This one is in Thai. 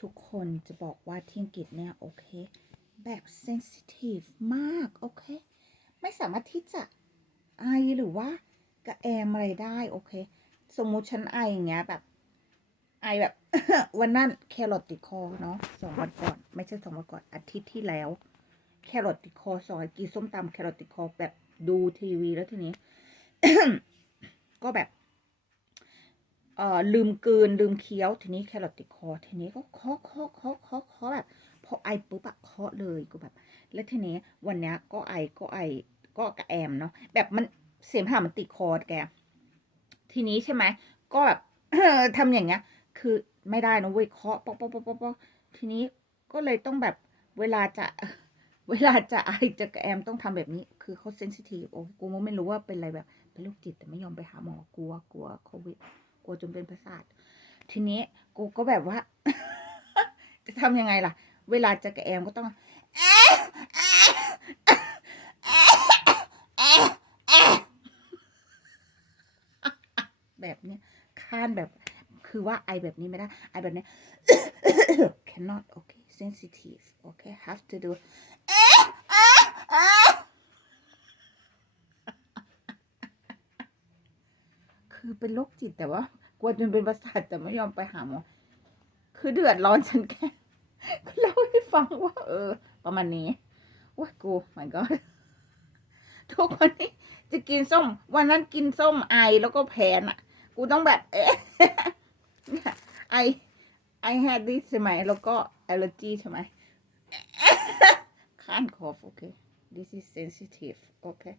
ทุกคนจะบอกว่าที่อังกฤษเนี่ยโอเค แบบเซนซิทีฟมากโอเค ไม่สามารถที่จะไอหรือว่ากระแอมอะไรได้โอเค สมมุติฉันไออย่างเงี้ยแบบไอแบบวันนั้นแครอทติดคอเนาะสองวันก่อน ไม่ใช่สองวันก่อนอาทิตย์ที่แล้ว แครอทติดคอสอยกินส้มตำแครอทติดคอแบบดูทีวีแล้วทีนี้ ก็แบบ ลืมกืนลืมเคี้ยวทีนี้แครอทติดคอทีนี้ก็เคาะเคาะเคาะเคาะเคาะแบบพอไอปุ๊บอะเคาะเลยก็แบบ แล้วทีนี้วันเนี้ยก็ไอก็ไอก็กระแอมเนาะแบบมันเสียงผ่ามันติดคอแก ทีนี้ใช่ไหมก็แบบทำอย่างเงี้ย คือไม่ได้นะเว้ยเคาะป๊อกป๊อกป๊อกป๊อกป๊อทีนี้ก็เลยต้องแบบเวลาจะเวลาจะไอจะกระแอมต้องทำแบบนี้ คือเขาเซนซิทีฟโอ้กูไม่รู้ว่าเป็นอะไรแบบเป็นโรคจิตแต่ไม่ยอมไปหาหมอกลัวกลัวโควิด ลัวจนเป็นประสาท ทีนี้กูก็แบบว่า จะทำยังไงล่ะ เวลาจะกระแอมก็ต้องแบบเนี้ยค้านแบบคือว่าไอแบบนี้ไม่ได้ ไอแบบนี้ cannot okay sensitive okay have to do คือเป็นโรคจิตแต่ว่า กลัวจนเป็นประสาทแต่ไม่ยอมไปหาหมอ คือเดือดร้อนฉันแค่ก็เล่าให้ฟังว่า เออ ประมาณนี้โอ้ยกู my god ทุกคนนี่จะกินส้ม วันนั้นกินส้มไอแล้วก็แพ้น่ะ กูต้องแบบ เอ๊ะเนี่ยไอ I had this ใช่ไหมแล้วก็ allergy ใช่ไหม can't cough okay this is sensitive okay